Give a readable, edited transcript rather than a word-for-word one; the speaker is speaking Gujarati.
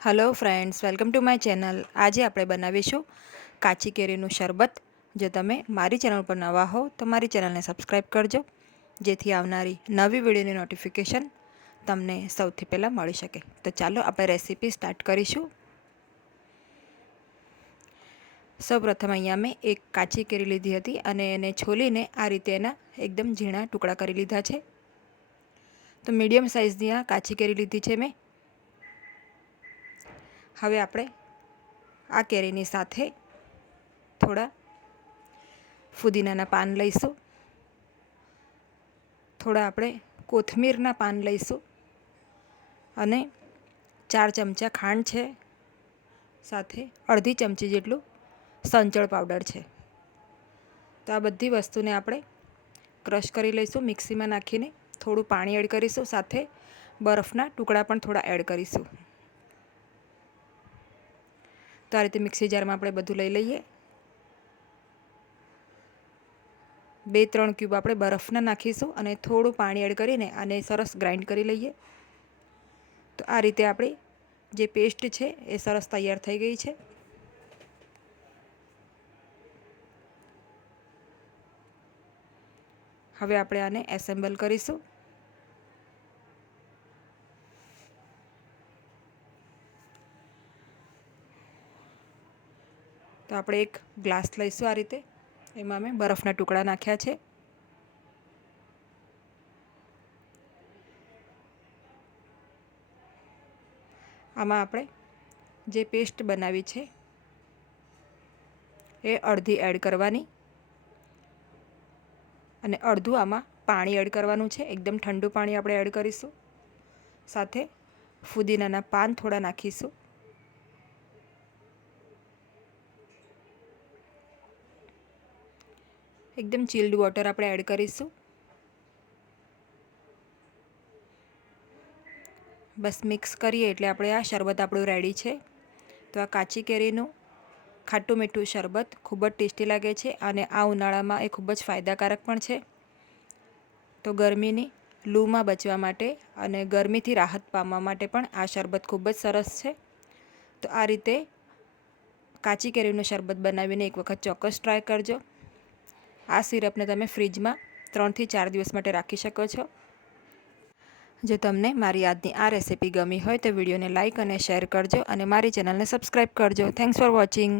Hello friends, welcome to my channel. आज આપણે બનાવીશું કાચી કેરીનું શરબત। જો તમે મારી ચેનલ પર નવા હો તો મારી ચેનલને સબસ્ક્રાઇબ કરજો, જેથી આવનારી નવી વિડીયોની નોટિફિકેશન તમને સૌથી પહેલાં મળી શકે। તો ચાલો આપણે રેસીપી સ્ટાર્ટ કરીશું। સૌપ્રથમ અહીંયા મેં એક કાચી કેરી લીધી હતી અને એને છોલીને આ રીતે એના એકદમ ઝીણા ટુકડા કરી લીધા છે। તો મીડિયમ સાઇઝની આ કાચી કેરી લીધી છે મેં। હવે આપણે આ કેરીની સાથે થોડા ફુદીનાના પાન લઈશું, થોડા આપણે કોથમીરના પાન લઈશું અને 4 ચમચા ખાંડ છે, સાથે અડધી ચમચી જેટલું સંચળ પાવડર છે। તો આ બધી વસ્તુને આપણે ક્રશ કરી લઈશું મિક્સીમાં નાખીને। થોડું પાણી એડ કરીશું, સાથે બરફના ટુકડા પણ થોડા એડ કરીશું। તો આ રીતે મિક્સી જારમાં આપણે બધું લઈ લઈએ। 2-3 ક્યુબ આપણે બરફના નાખીશું અને થોડું પાણી એડ કરીને આને સરસ ગ્રાઇન્ડ કરી લઈએ। તો આ રીતે આપણી જે પેસ્ટ છે એ સરસ તૈયાર થઈ ગઈ છે। હવે આપણે આને એસેમ્બલ કરીશું। તો આપણે એક ગ્લાસ લઈશું આ રીતે, એમાં મેં બરફના ટુકડા નાખ્યા છે। આમાં આપણે જે પેસ્ટ બનાવી છે એ અડધી એડ કરવાની અને અડધું આમાં પાણી એડ કરવાનું છે। એકદમ ઠંડુ પાણી આપણે એડ કરીશું, સાથે ફુદીનાના પાન થોડા નાખીશું। એકદમ ચિલ્ડ વોટર આપણે એડ કરીશું। બસ મિક્સ કરીએ એટલે આપણે આ શરબત આપણું રેડી છે। તો આ કાચી કેરીનું ખાટું મીઠું શરબત ખૂબ જ ટેસ્ટી લાગે છે અને આ ઉનાળામાં એ ખૂબ જ ફાયદાકારક પણ છે। તો ગરમીની લૂમાં બચવા માટે અને ગરમીથી રાહત પામવા માટે પણ આ શરબત ખૂબ જ સરસ છે। તો આ રીતે કાચી કેરીનું શરબત બનાવીને એક વખત ચોક્કસ ટ્રાય કરજો। આ સિરપને તમે ફ્રીજમાં 3 થી 4 દિવસ માટે રાખી શકો છો। જો તમને મારી આજની આ રેસીપી ગમી હોય તો વિડીયોને લાઇક અને શેર કરજો અને મારી ચેનલને સબસ્ક્રાઇબ કરજો। Thanks for watching.